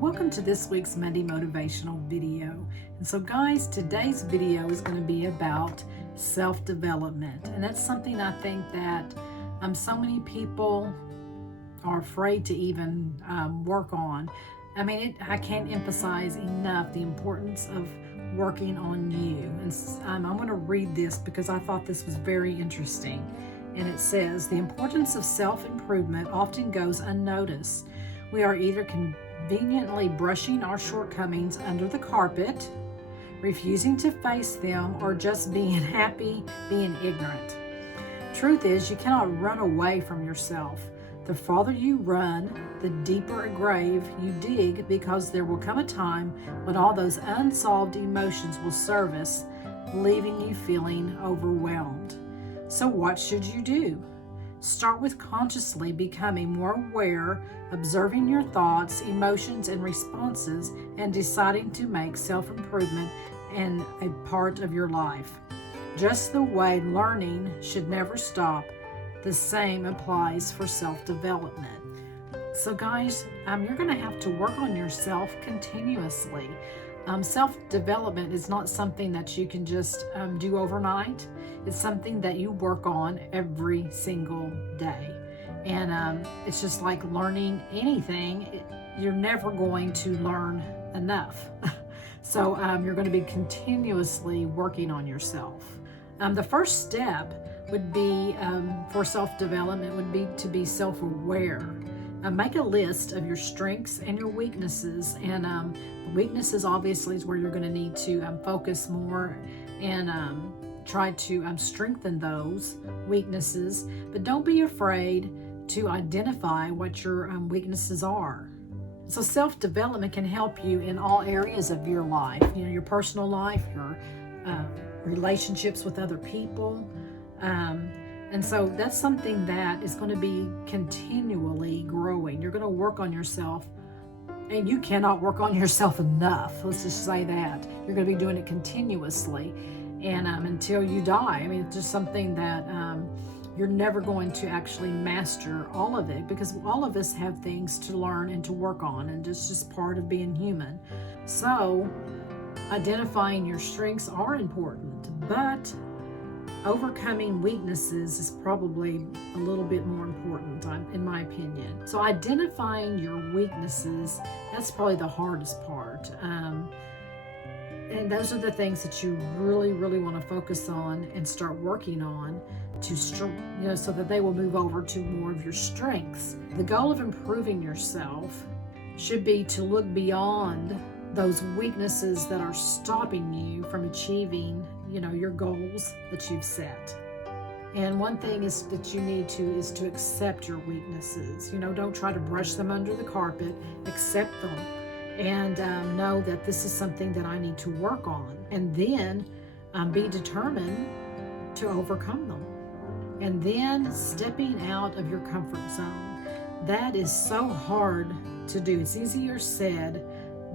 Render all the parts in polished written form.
Welcome to this week's Monday motivational video. And so guys, today's video is going to be about self-development. And that's something I think that so many people are afraid to even work on. I mean, I can't emphasize enough the importance of working on you. And I'm going to read this because I thought this was very interesting. And it says, the importance of self-improvement often goes unnoticed. We are either conveniently brushing our shortcomings under the carpet, refusing to face them, or just being happy being ignorant. Truth is, you cannot run away from yourself. The farther you run, the deeper a grave you dig, because there will come a time when all those unsolved emotions will surface, leaving you feeling overwhelmed. So what should you do? Start with consciously becoming more aware, observing your thoughts, emotions, and responses, and deciding to make self-improvement a part of your life. Just the way learning should never stop, the same applies for self-development. So guys, you're going to have to work on yourself continuously. Self-development is not something that you can just do overnight. It's something that you work on every single day. And it's just like learning anything. You're never going to learn enough. So you're going to be continuously working on yourself. The first step would be for self-development would be to be self-aware. Make a list of your strengths and your weaknesses. And weaknesses obviously is where you're going to need to focus more and try to strengthen those weaknesses. But don't be afraid to identify what your weaknesses are. So self-development can help you in all areas of your life. You know, your personal life, your relationships with other people. And so that's something that is going to be continually growing. You're going to work on yourself, and you cannot work on yourself enough. Let's just say that. You're going to be doing it continuously and until you die. I mean, it's just something that you're never going to actually master all of it, because all of us have things to learn and to work on, and it's just part of being human. So identifying your strengths are important, but overcoming weaknesses is probably a little bit more important, in my opinion. So identifying your weaknesses, that's probably the hardest part. And those are the things that you really, really want to focus on and start working on to, so that they will move over to more of your strengths. The goal of improving yourself should be to look beyond those weaknesses that are stopping you from achieving your goals that you've set. And one thing is that you need to accept your weaknesses. Don't try to brush them under the carpet. Accept them and know that this is something that I need to work on, and then be determined to overcome them. And then stepping out of your comfort zone. That is so hard to do. It's easier said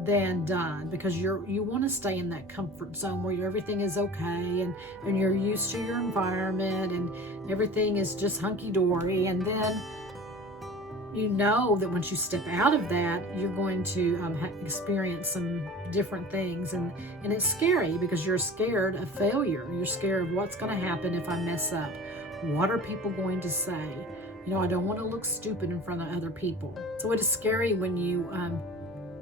than done, because you want to stay in that comfort zone where everything is okay and you're used to your environment and everything is just hunky-dory. And then you know that once you step out of that, you're going to experience some different things, and it's scary because you're scared of failure. You're scared of what's going to happen if I mess up. What are people going to say? I don't want to look stupid in front of other people. So it is scary when you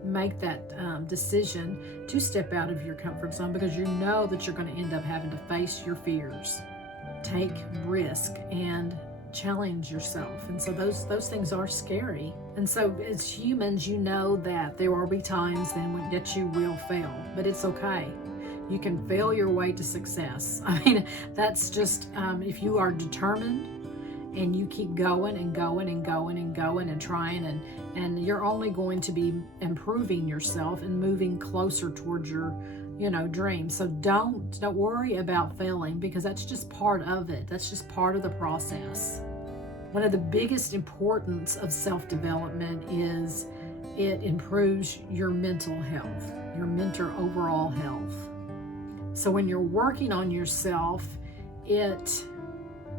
make that decision to step out of your comfort zone, because you know that you're going to end up having to face your fears, take risk, and challenge yourself. And so those things are scary. And so as humans, you know that there will be times then that you will fail, but it's okay. You can fail your way to success. I mean, that's just if you are determined and you keep going and going and going and going and trying, and you're only going to be improving yourself and moving closer towards your dream. So don't worry about failing, because that's just part of it. That's just part of the process. One of the biggest importance of self-development is it improves your mental health, your mental overall health. So when you're working on yourself, it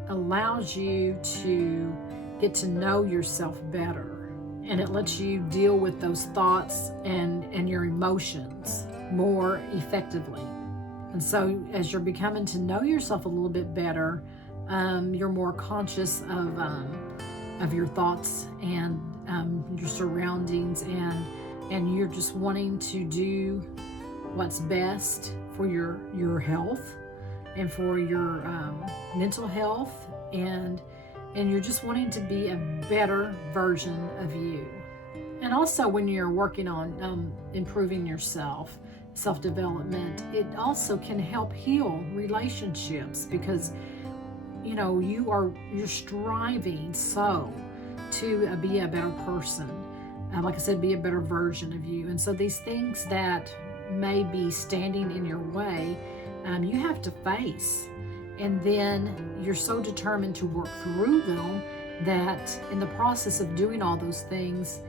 allows you to get to know yourself better and it lets you deal with those thoughts and your emotions more effectively. And so as you're becoming to know yourself a little bit better, you're more conscious of your thoughts and your surroundings, and you're just wanting to do what's best for your health and for your mental health, and you're just wanting to be a better version of you. And also when you're working on improving yourself, self-development, it also can help heal relationships, because you're striving so to be a better person, like I said, be a better version of you. And so these things that may be standing in your way, you have to face, and then you're so determined to work through them that in the process of doing all those things,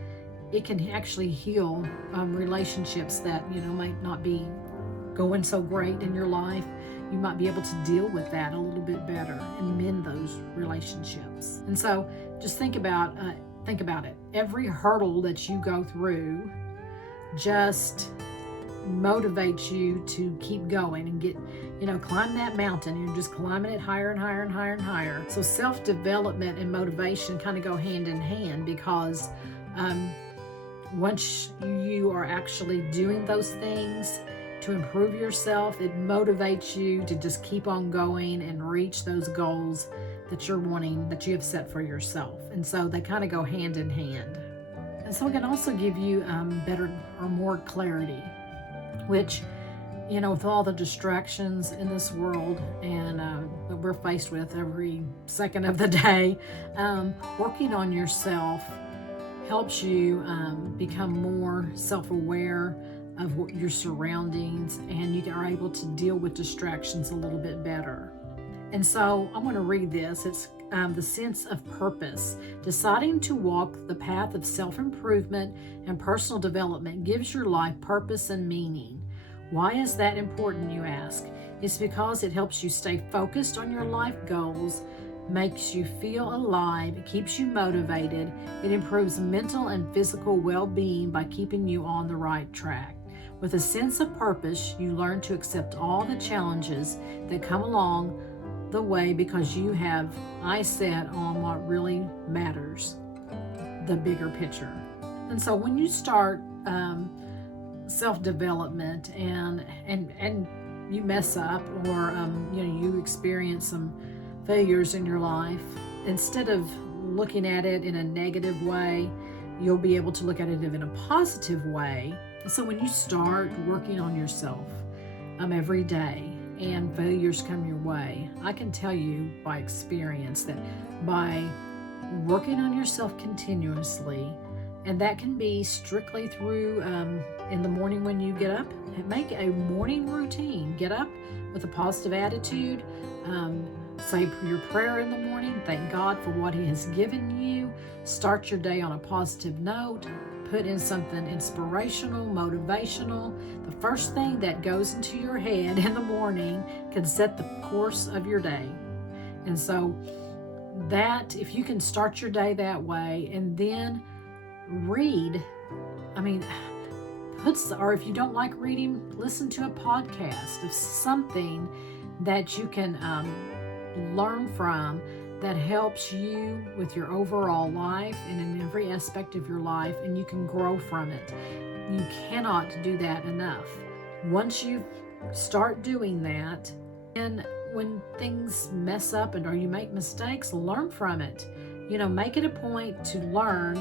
it can actually heal relationships that might not be going so great in your life. You might be able to deal with that a little bit better and mend those relationships. And so just think about it. Every hurdle that you go through just motivates you to keep going and get, climb that mountain. You're just climbing it higher and higher and higher and higher. So self-development and motivation kind of go hand in hand, because once you are actually doing those things to improve yourself, it motivates you to just keep on going and reach those goals that you're wanting, that you have set for yourself. And so they kind of go hand in hand. And so it can also give you better or more clarity, which, with all the distractions in this world and that we're faced with every second of the day, working on yourself helps you become more self-aware of your surroundings, and you are able to deal with distractions a little bit better. And so I'm going to read this. It's the sense of purpose. Deciding to walk the path of self-improvement and personal development gives your life purpose and meaning. Why is that important, you ask? It's because it helps you stay focused on your life goals, makes you feel alive, it keeps you motivated, it improves mental and physical well-being by keeping you on the right track. With a sense of purpose, you learn to accept all the challenges that come along the way, because you have eyes set on what really matters, the bigger picture. And so when you start self-development and you mess up, or you experience some failures in your life, instead of looking at it in a negative way, you'll be able to look at it in a positive way. So when you start working on yourself every day and failures come your way, I can tell you by experience that by working on yourself continuously, and that can be strictly through in the morning when you get up, make a morning routine. Get up with a positive attitude, say your prayer in the morning, thank God for what He has given you, start your day on a positive note, put in something inspirational, motivational. The first thing that goes into your head in the morning can set the course of your day. And so that, if you can start your day that way, and then read, or if you don't like reading, listen to a podcast of something that you can learn from, that helps you with your overall life and in every aspect of your life, and you can grow from it. You cannot do that enough. Once you start doing that, and when things mess up or you make mistakes, learn from it. Make it a point to learn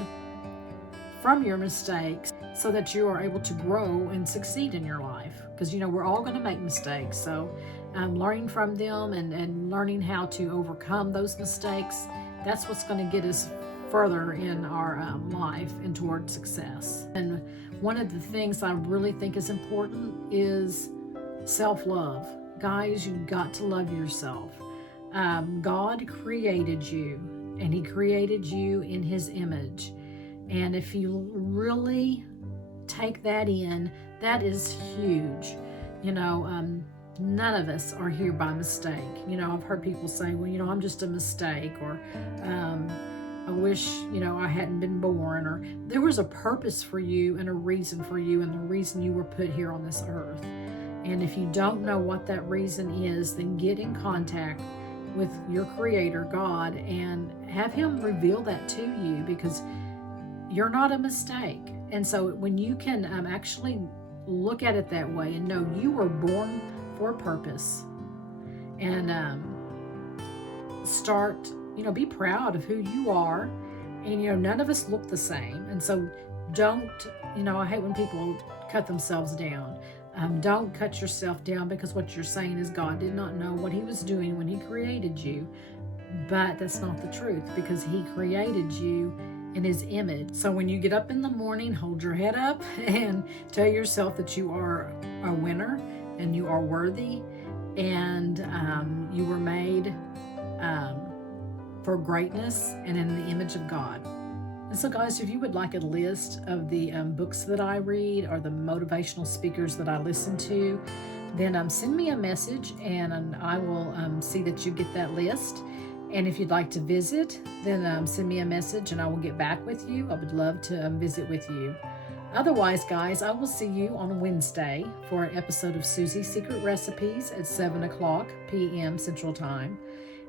from your mistakes so that you are able to grow and succeed in your life. Because, we're all going to make mistakes. So learning from them and learning how to overcome those mistakes, that's what's going to get us further in our life and toward success. And one of the things I really think is important is self-love. Guys, you've got to love yourself. God created you, and He created you in His image. And if you really take that in, that is huge. None of us are here by mistake. I've heard people say, well, I'm just a mistake, or I wish, I hadn't been born, or there was a purpose for you and a reason for you and the reason you were put here on this earth. And if you don't know what that reason is, then get in contact with your Creator, God, and have Him reveal that to you, because you're not a mistake. And so when you can actually look at it that way and know you were born for a purpose, and start, be proud of who you are. And, none of us look the same. And so don't, I hate when people cut themselves down. Don't cut yourself down, because what you're saying is God did not know what He was doing when He created you. But that's not the truth, because He created you in His image. So when you get up in the morning, hold your head up and tell yourself that you are a winner and you are worthy, and you were made for greatness and in the image of God. And so, guys, if you would like a list of the books that I read or the motivational speakers that I listen to, then send me a message, and I will see that you get that list. And if you'd like to visit, then send me a message and I will get back with you. I would love to visit with you. Otherwise, guys, I will see you on Wednesday for an episode of Susie's Secret Recipes at 7:00 p.m. Central Time,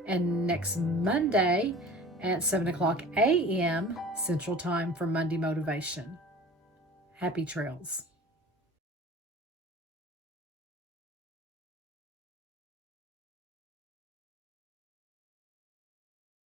and next Monday at 7:00 a.m. Central Time for Monday Motivation. Happy trails.